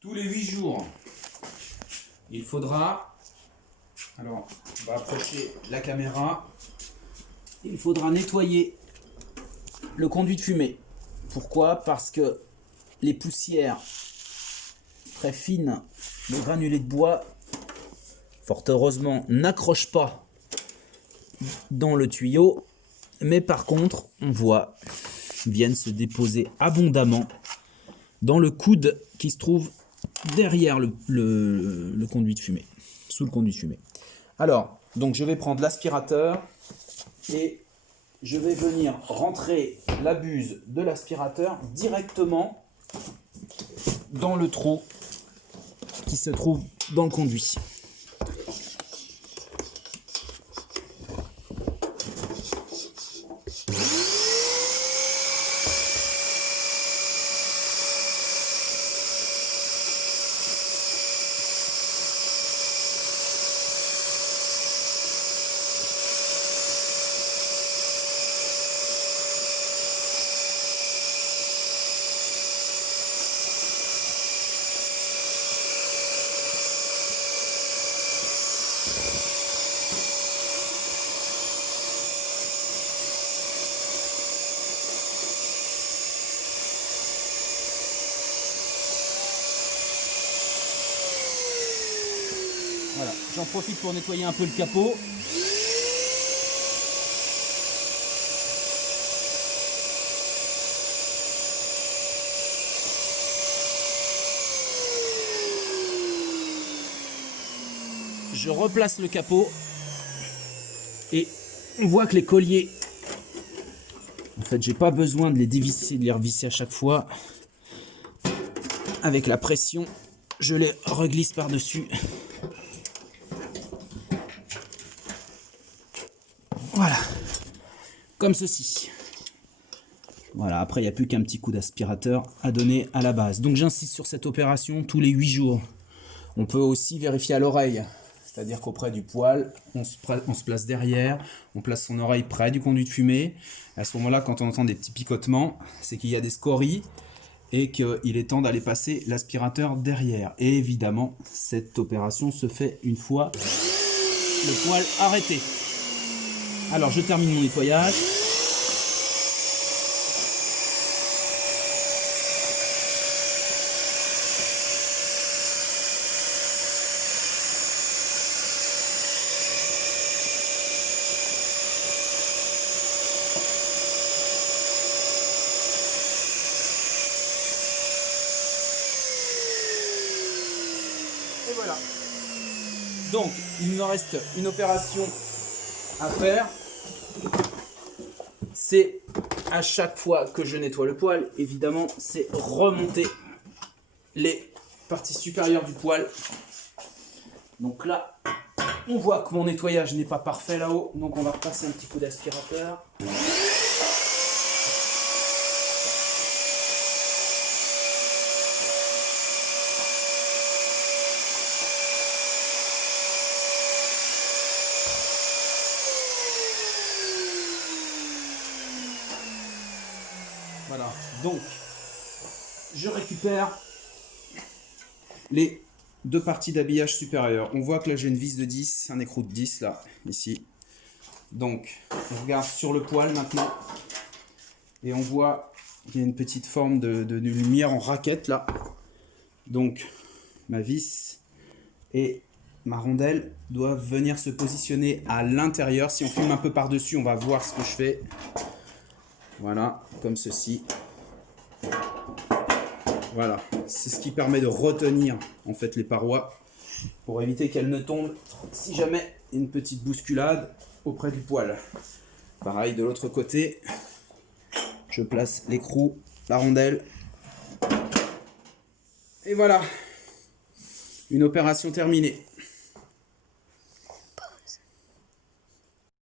Tous les 8 jours, il faudra, alors on va approcher la caméra, il faudra nettoyer le conduit de fumée. Pourquoi? Parce que les poussières très fines de granulés de bois, fort heureusement, n'accrochent pas dans le tuyau, mais par contre, on voit, viennent se déposer abondamment dans le coude qui se trouve derrière le conduit de fumée, sous le conduit de fumée. Alors, donc je vais prendre l'aspirateur et je vais venir rentrer la buse de l'aspirateur directement dans le trou qui se trouve dans le conduit. Voilà, j'en profite pour nettoyer un peu le capot. Je replace le capot et on voit que les colliers, en fait, j'ai pas besoin de les dévisser, de les revisser à chaque fois. Avec la pression, je les reglisse par-dessus. Voilà, comme ceci. Voilà, après il n'y a plus qu'un petit coup d'aspirateur à donner à la base. Donc j'insiste sur cette opération tous les 8 jours. On peut aussi vérifier à l'oreille. C'est-à-dire qu'auprès du poêle, on se place derrière, on place son oreille près du conduit de fumée. À ce moment-là, quand on entend des petits picotements, c'est qu'il y a des scories et qu'il est temps d'aller passer l'aspirateur derrière. Et évidemment, cette opération se fait une fois le poêle arrêté. Alors, je termine mon nettoyage. Et voilà. Donc, il me reste une opération à faire. C'est à chaque fois que je nettoie le poêle, évidemment, c'est remonter les parties supérieures du poêle. Donc là, on voit que mon nettoyage n'est pas parfait là-haut, donc on va repasser un petit coup d'aspirateur. Voilà, donc je récupère les deux parties d'habillage supérieur. On voit que là j'ai une vis de 10, un écrou de 10 là, ici. Donc on regarde sur le poêle maintenant et on voit qu'il y a une petite forme de lumière en raquette là. Donc ma vis et ma rondelle doivent venir se positionner à l'intérieur. Si on filme un peu par-dessus, on va voir ce que je fais. Voilà, comme ceci. Voilà, c'est ce qui permet de retenir en fait les parois pour éviter qu'elles ne tombent si jamais une petite bousculade auprès du poêle. Pareil de l'autre côté, je place l'écrou, la rondelle. Et voilà, une opération terminée.